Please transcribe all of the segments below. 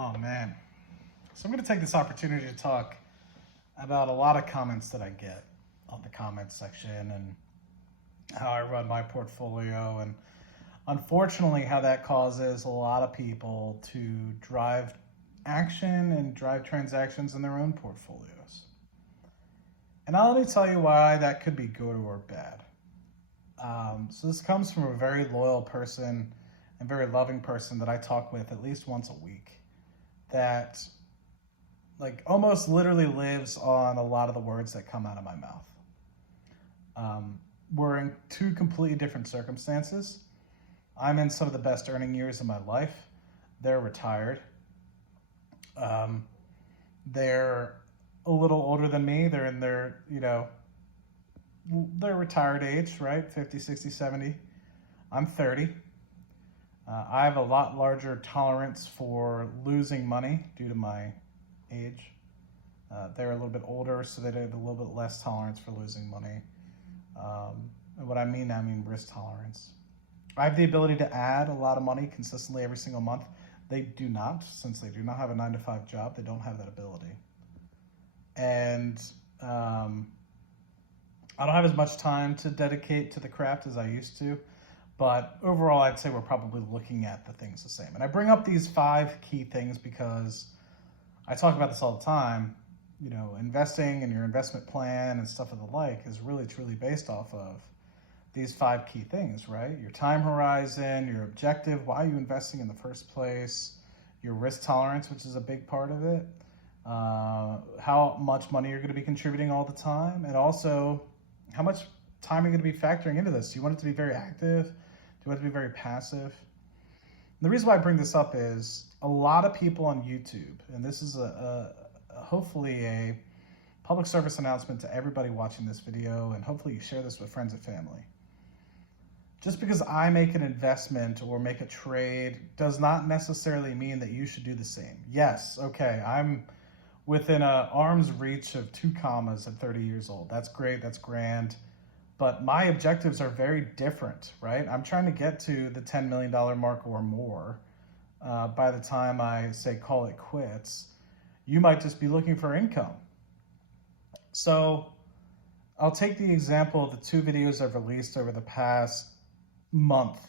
Oh man. So I'm going to take this opportunity to talk about a lot of comments that I get on the comments section and how I run my portfolio, and unfortunately how that causes a lot of people to drive action and drive transactions in their own portfolios. And I'll let me tell you why that could be good or bad. So this comes from a very loyal person and very loving person that I talk with at least once a week, that like almost literally lives on a lot of the words that come out of my mouth. We're in two completely different circumstances. I'm in some of the best earning years of my life. They're retired. They're a little older than me. They're in their, their retired age, right? 50, 60, 70. I'm 30. I have a lot larger tolerance for losing money due to my age. They're a little bit older, so they have a little bit less tolerance for losing money. And what I mean risk tolerance. I have the ability to add a lot of money consistently every single month. They do not, since they do not have a 9-to-5 job, they don't have that ability. And I don't have as much time to dedicate to the craft as I used to, but overall I'd say we're probably looking at the things the same. And I bring up these 5 key things because I talk about this all the time. Investing and your investment plan and stuff of the like is really truly based off of these 5 key things, right? Your time horizon, your objective, why are you investing in the first place, your risk tolerance, which is a big part of it, how much money you're going to be contributing all the time, and also how much time you're going to be factoring into this. Do you want it to be very active? Do you want it to be very passive? And the reason why I bring this up is a lot of people on YouTube, and this is hopefully a public service announcement to everybody watching this video, and hopefully you share this with friends and family. Just because I make an investment or make a trade does not necessarily mean that you should do the same. Yes, okay, I'm within an arm's reach of 2 commas at 30 years old. That's great, that's grand. But my objectives are very different, right? I'm trying to get to the $10 million mark or more by the time I say call it quits. You might just be looking for income. So I'll take the example of the 2 videos I've released over the past month.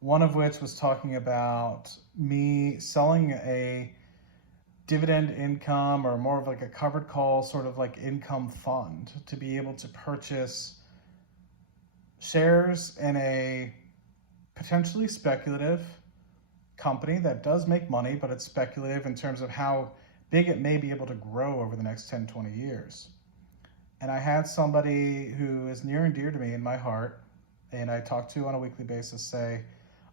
One of which was talking about me selling a dividend income, or more of like a covered call sort of like income fund, to be able to purchase shares in a potentially speculative company that does make money, but it's speculative in terms of how big it may be able to grow over the next 10, 20 years. And I had somebody who is near and dear to me in my heart, and I talk to on a weekly basis, say,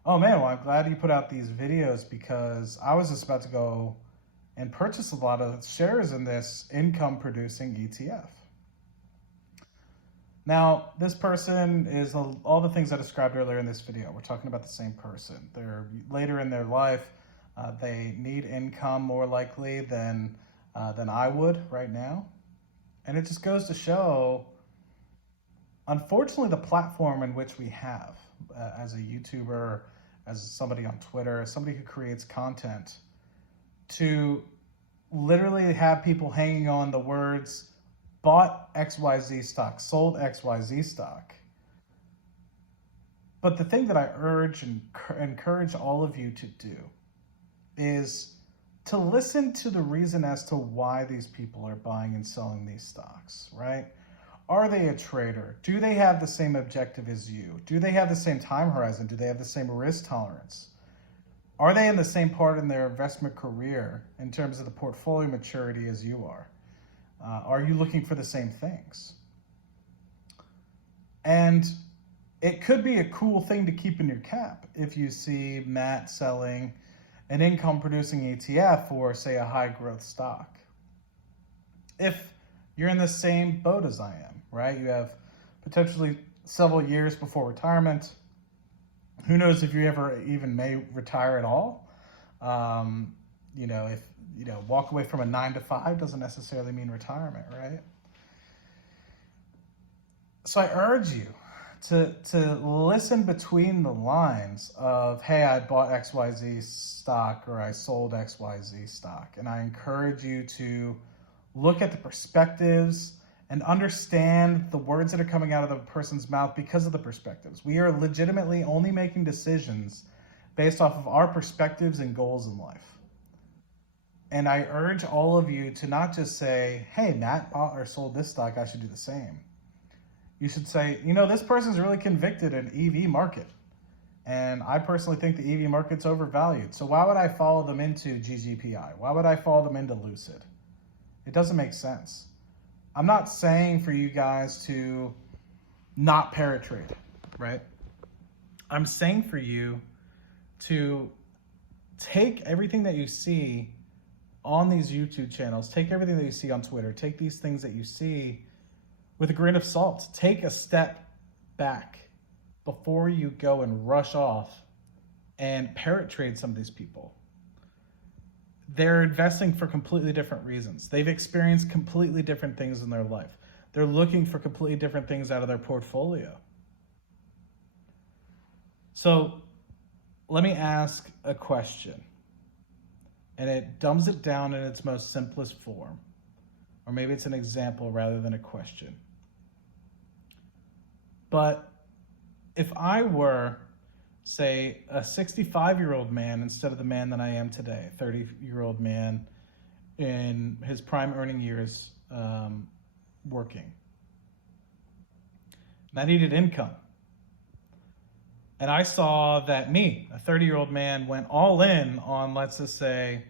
oh man, well, I'm glad you put out these videos because I was just about to go and purchase a lot of shares in this income producing ETF. Now, this person is all the things I described earlier in this video. We're talking about the same person. They're later in their life. They need income more likely than I would right now. And it just goes to show, unfortunately, the platform in which we have as a YouTuber, as somebody on Twitter, as somebody who creates content, to literally have people hanging on the words, bought XYZ stock, sold XYZ stock. But the thing that I urge and encourage all of you to do is to listen to the reason as to why these people are buying and selling these stocks, right? Are they a trader? Do they have the same objective as you? Do they have the same time horizon? Do they have the same risk tolerance? Are they in the same part in their investment career in terms of the portfolio maturity as you are? Are you looking for the same things? And it could be a cool thing to keep in your cap if you see Matt selling an income producing ETF for, say, a high growth stock. If you're in the same boat as I am, right? You have potentially several years before retirement. Who knows if you ever even may retire at all? If walk away from a 9-to-5 doesn't necessarily mean retirement, right? So I urge you to listen between the lines of, hey, I bought XYZ stock or I sold XYZ stock. And I encourage you to look at the perspectives and understand the words that are coming out of the person's mouth because of the perspectives. We are legitimately only making decisions based off of our perspectives and goals in life. And I urge all of you to not just say, hey, Matt bought or sold this stock, I should do the same. You should say, you know, this person's really convicted in EV market. And I personally think the EV market's overvalued. So why would I follow them into GGPI? Why would I follow them into Lucid? It doesn't make sense. I'm not saying for you guys to not parrot trade, right? I'm saying for you to take everything that you see on these YouTube channels, take everything that you see on Twitter, take these things that you see with a grain of salt. Take a step back before you go and rush off and parrot trade some of these people. They're investing for completely different reasons. They've experienced completely different things in their life. They're looking for completely different things out of their portfolio. So let me ask a question, and it dumbs it down in its most simplest form, or maybe it's an example rather than a question. But if I were, say, a 65-year-old man instead of the man that I am today, a 30-year-old man in his prime earning years working, and I needed income, and I saw that me, a 30-year-old man, went all in on, let's just say,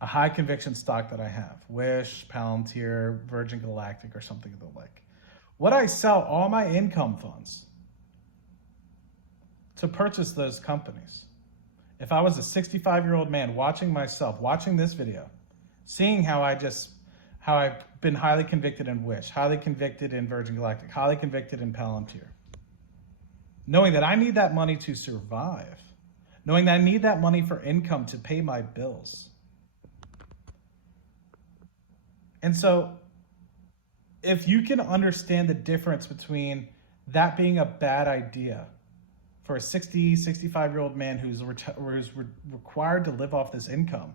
a high conviction stock that I have, Wish, Palantir, Virgin Galactic, or something of the like. Would I sell all my income funds to purchase those companies? If I was a 65-year-old man watching myself, watching this video, seeing how I've been highly convicted in Wish, highly convicted in Virgin Galactic, highly convicted in Palantir, knowing that I need that money to survive, knowing that I need that money for income to pay my bills. And so if you can understand the difference between that being a bad idea for a 60, 65-year-old man who's required to live off this income,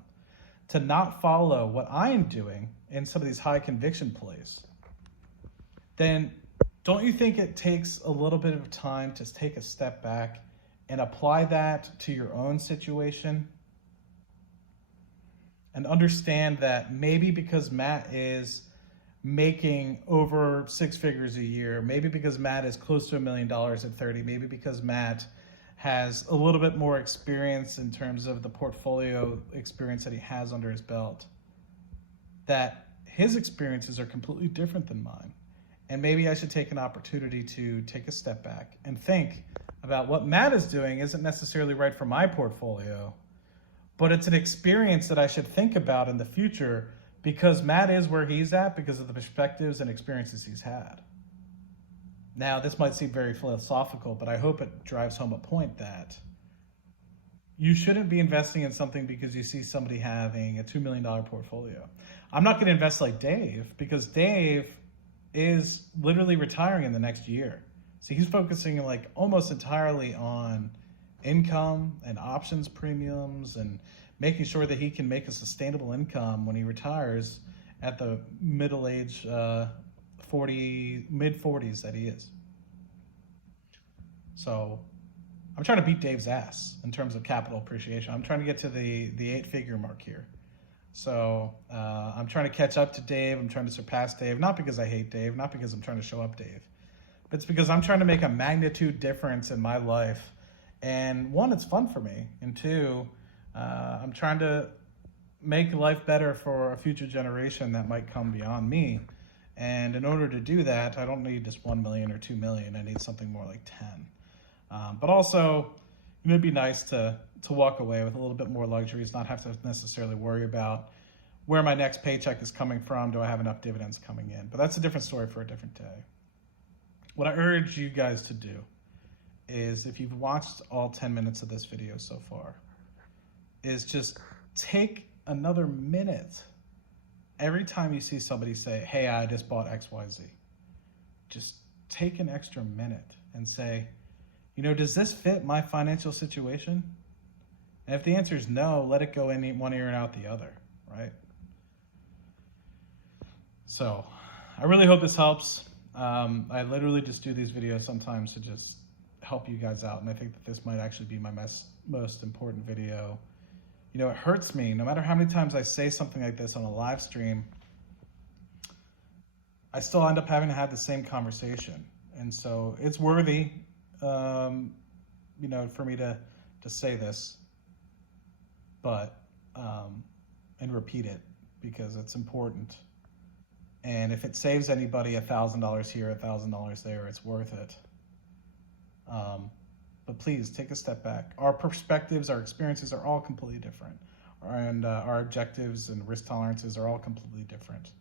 to not follow what I am doing in some of these high conviction plays, then don't you think it takes a little bit of time to take a step back and apply that to your own situation? And understand that maybe because Matt is making over 6 figures a year, maybe because Matt is close to $1 million at 30, maybe because Matt has a little bit more experience in terms of the portfolio experience that he has under his belt, that his experiences are completely different than mine. And maybe I should take an opportunity to take a step back and think about what Matt is doing isn't necessarily right for my portfolio, but it's an experience that I should think about in the future because Matt is where he's at because of the perspectives and experiences he's had. Now, this might seem very philosophical, but I hope it drives home a point that you shouldn't be investing in something because you see somebody having a $2 million portfolio. I'm not going to invest like Dave because Dave is literally retiring in the next year. So he's focusing like almost entirely on income and options premiums and making sure that he can make a sustainable income when he retires at the middle age, mid-40s that he is. So I'm trying to beat Dave's ass in terms of capital appreciation. I'm trying to get to the 8-figure mark here. So I'm trying to catch up to Dave. I'm trying to surpass Dave, not because I hate Dave, not because I'm trying to show up Dave, but it's because I'm trying to make a magnitude difference in my life. And one, it's fun for me. And two, I'm trying to make life better for a future generation that might come beyond me. And in order to do that, I don't need just 1 million or 2 million. I need something more like 10. But also, it'd be nice to walk away with a little bit more luxuries, not have to necessarily worry about where my next paycheck is coming from. Do I have enough dividends coming in? But that's a different story for a different day. What I urge you guys to do is, if you've watched all 10 minutes of this video so far, is just take another minute every time you see somebody say, hey, I just bought XYZ. Just take an extra minute and say, you know, does this fit my financial situation? And if the answer is no, let it go in one ear and out the other, right? So I really hope this helps. I literally just do these videos sometimes to just help you guys out. And I think that this might actually be my most important video. You know, it hurts me no matter how many times I say something like this on a live stream, I still end up having to have the same conversation. And so it's worthy, you know, for me to say this, but, and repeat it because it's important. And if it saves anybody $1,000 here, $1,000 there, it's worth it. But please take a step back. Our perspectives, our experiences are all completely different. And our objectives and risk tolerances are all completely different.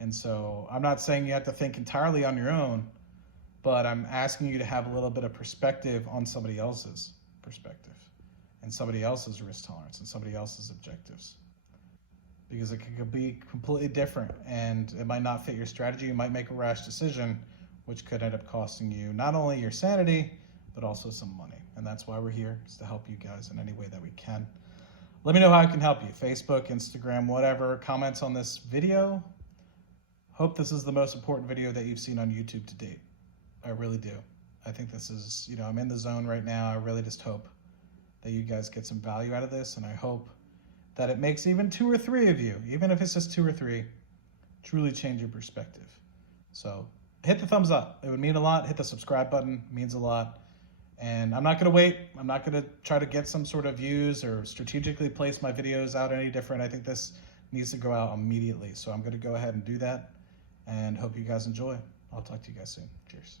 And so I'm not saying you have to think entirely on your own, but I'm asking you to have a little bit of perspective on somebody else's perspective and somebody else's risk tolerance and somebody else's objectives. Because it could be completely different and it might not fit your strategy. You might make a rash decision, which could end up costing you not only your sanity, but also some money. And that's why we're here, is to help you guys in any way that we can. Let me know how I can help you. Facebook, Instagram, whatever. Comments on this video. Hope this is the most important video that you've seen on YouTube to date. I really do. I think this is, you know, I'm in the zone right now. I really just hope that you guys get some value out of this. And I hope that it makes even 2 or 3 of you, even if it's just 2 or 3, truly change your perspective. So hit the thumbs up. It would mean a lot. Hit the subscribe button. It means a lot. And I'm not going to wait. I'm not going to try to get some sort of views or strategically place my videos out any different. I think this needs to go out immediately. So I'm going to go ahead and do that and hope you guys enjoy. I'll talk to you guys soon. Cheers.